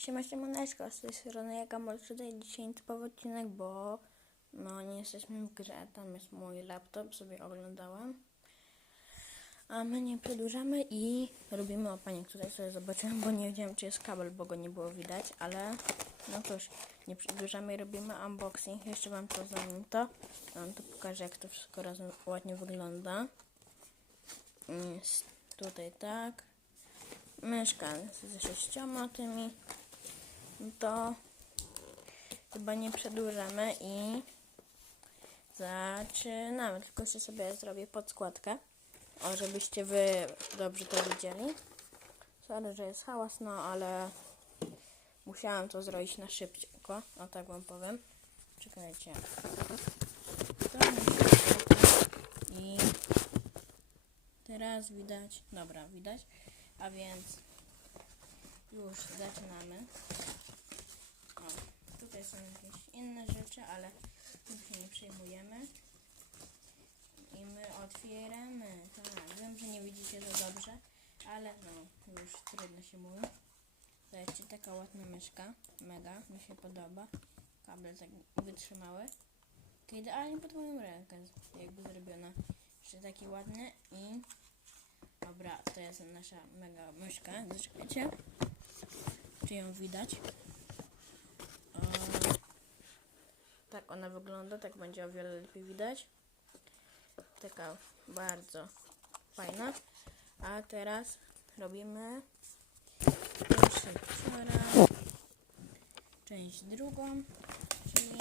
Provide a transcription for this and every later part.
Siema, siemaneczko, z tej strony Jaka może tutaj dzisiaj typowy odcinek, bo no nie jesteśmy w grze, tam jest mój laptop, sobie oglądałam. A my nie przedłużamy i robimy opening. Tutaj sobie zobaczyłem, bo nie wiedziałem czy jest kabel, bo go nie było widać, ale no cóż, nie przedłużamy i robimy unboxing. Jeszcze wam to zanim to, wam to pokażę jak to wszystko razem ładnie wygląda. Jest tutaj tak. Myszka ze sześcioma tymi to chyba nie przedłużamy i zaczynamy. Tylko jeszcze sobie zrobię podskładkę. O, żebyście wy dobrze to widzieli. Sorry, że jest hałas, no ale musiałam to zrobić na szybko. O, tak wam powiem. Czekajcie. I teraz widać. Dobra, widać. A więc już zaczynamy. O, tutaj są jakieś inne rzeczy, ale tym się nie przejmujemy. I my otwieramy. Tak, wiem, że nie widzicie to dobrze, ale no, już trudno się mówi. Zobaczcie, taka ładna myszka. Mega, mi się podoba. Kabel tak wytrzymały. To idealnie pod moją rękę jakby zrobiona. Jeszcze taki ładny i Dobra, to jest nasza mega myszka. Zaczekajcie. Czy ją widać? Tak ona wygląda, tak będzie o wiele lepiej widać. Taka bardzo fajna. A teraz robimy część drugą, czyli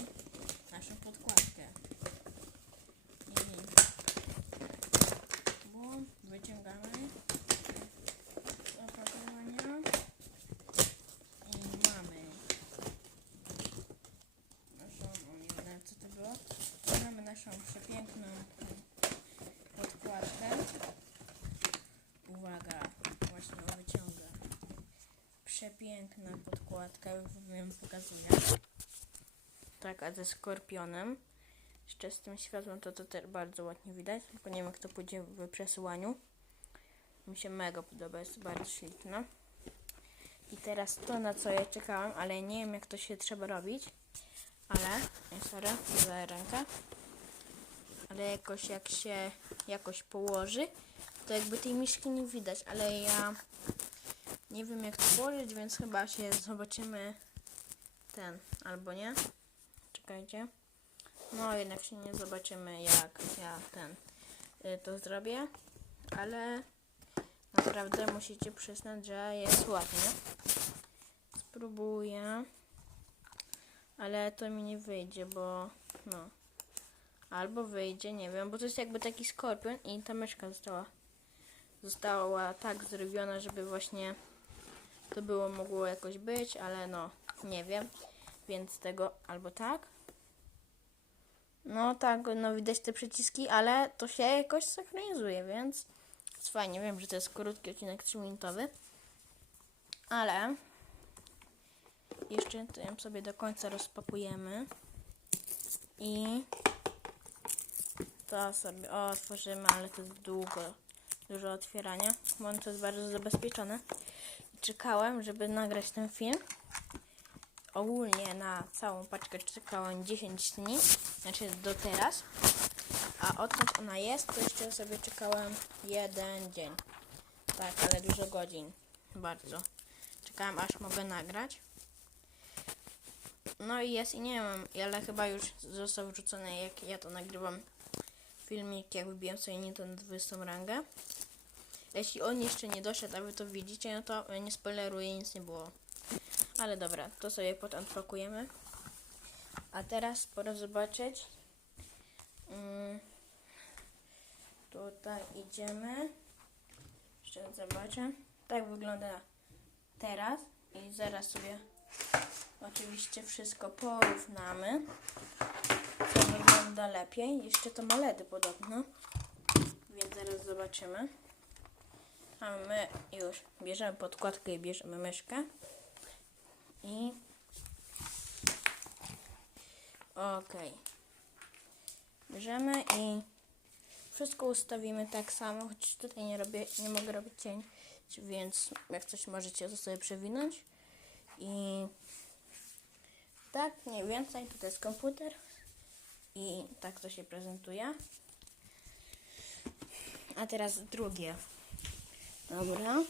naszą podkładkę. I bum, wyciągamy z opakowania i mamy naszą, o nie wiem nawet co to było, I mamy naszą przepiękną podkładkę. Uwaga, właśnie wyciągam. Przepiękna podkładka, wam pokazuję. Taka ze skorpionem. Jeszcze z tym światłem to to też bardzo ładnie widać, tylko nie wiem jak to pójdzie w przesyłaniu. Mi się mega podoba, jest bardzo śliczna. I teraz to na co ja czekałam, ale nie wiem jak to się trzeba robić. Ale, sorry, za rękę. Ale jakoś jak się jakoś położy, to jakby tej miszki nie widać, ale ja nie wiem jak to położyć, więc chyba się zobaczymy ten, albo nie. Czekajcie. No jednak się nie zobaczymy jak ja ten y, to zrobię, ale naprawdę musicie przyznać, że jest ładnie. Spróbuję, ale to mi nie wyjdzie, bo no albo wyjdzie, nie wiem, bo to jest jakby taki skorpion i ta myszka została została tak zrobiona, żeby właśnie to było mogło jakoś być, ale no nie wiem, więc tego albo tak no tak, no widać te przyciski, ale to się jakoś synchronizuje, więc jest fajnie. Wiem, że to jest krótki odcinek 3-minutowy, ale jeszcze to sobie do końca rozpakujemy i to sobie otworzymy, ale to jest długo, dużo otwierania, bo to jest bardzo zabezpieczone. Czekałem, żeby nagrać ten film ogólnie na całą paczkę czekałem 10 dni, znaczy do teraz. A odkąd ona jest, to jeszcze sobie czekałem jeden dzień. Tak, ale dużo godzin. Bardzo. Czekałem aż mogę nagrać. No i jest i nie wiem, ale chyba już został wrzucony jak ja to nagrywam filmik, jak wybiłem sobie nie ten 20 rangę. Jeśli on jeszcze nie doszedł, a wy to widzicie, no to nie spoileruję, nic nie było. Ale dobra, to sobie potem pakujemy. A teraz pora zobaczyć. Mm, tutaj idziemy. Jeszcze zobaczę. Tak wygląda teraz. I zaraz sobie oczywiście wszystko porównamy. Wygląda lepiej. Jeszcze to ma LEDy podobno. Więc zaraz zobaczymy. A my już bierzemy podkładkę i bierzemy myszkę. I okej. Bierzemy i wszystko ustawimy tak samo, choć tutaj nie robię, nie mogę robić cień, więc jak coś możecie to sobie przewinąć. I tak mniej więcej to jest komputer i tak to się prezentuje. A teraz drugie. Dobra.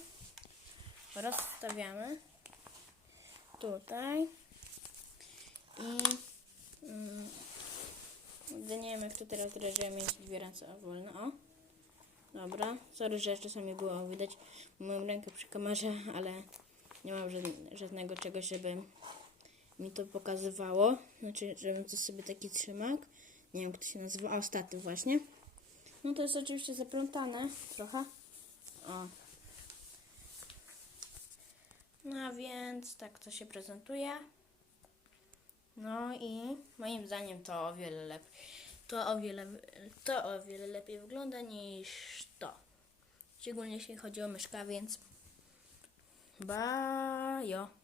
Rozstawiamy tutaj i mm, wiem jak to teraz że mieć dwie ręce wolne. O. Dobra. Sorry, że czasami było widać moją rękę przy kamerze, ale nie mam żadne- żadnego czegoś, żeby mi to pokazywało. Znaczy, żebym to sobie taki trzymak. Nie wiem, jak to się nazywa. A, statyw właśnie. No to jest oczywiście zaplątane trochę. O. No więc tak to się prezentuje. No i moim zdaniem to o wiele lepiej. To o wiele, to o wiele lepiej wygląda niż to. Szczególnie jeśli chodzi o myszka, więc bajo.